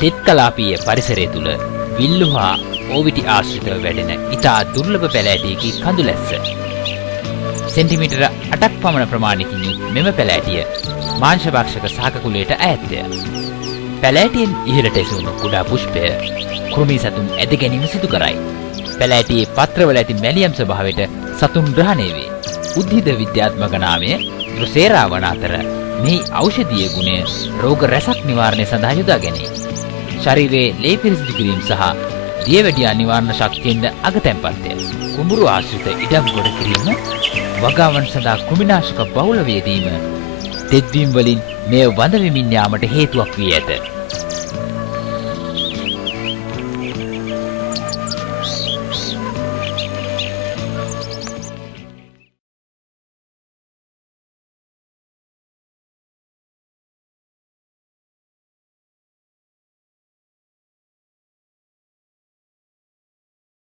තෙත් කලාපීය පරිසරය තුල විල්ලු හා ඕවිටි ආශ්‍රිතව වැඩෙන ඉතා දුර්ලභ පැලෑටියකි කඳුලැස්ස. සෙන්ටිමීටර 8ක් පමණ ප්‍රමාණයකින් යුත් මෙම පැලෑටිය මාංශභක්ෂක ශාකකුලයට අයත්ය. පැලෑටියෙන් ඉහළට එසවුණු කුඩා පුෂ්පය කෘමි සතුන් ඇද ගැනීම සිදු කරයි. පැලෑටියේ පත්‍රවල ඇති මැලියම් ස්වභාවයට සතුන් ග්‍රහණය වේ. උද්භිද විද්‍යාත්මක නාමය ද්‍රොසේරා වන අතර මෙහි ඖෂධීය ගුණය රෝග රැසක් නිවාරණය සඳහා යොදා ගැනේ. ශරීරයේ ලේ පිරිසිදු කිරීම සහ දියවැඩියා නිවාරණ ශක්තියෙන්ද අගතැන්පත්ය. කුඹුරු ආශ්‍රිත ඉඩම් ගොඩ කිරීම, වගාවන් සඳහා කෘමිනාශක බහුල වේදීම, තෙත්වීම් වලින් මෙය වඳ වෙමින් යාමට හේතුවක් වී ඇත.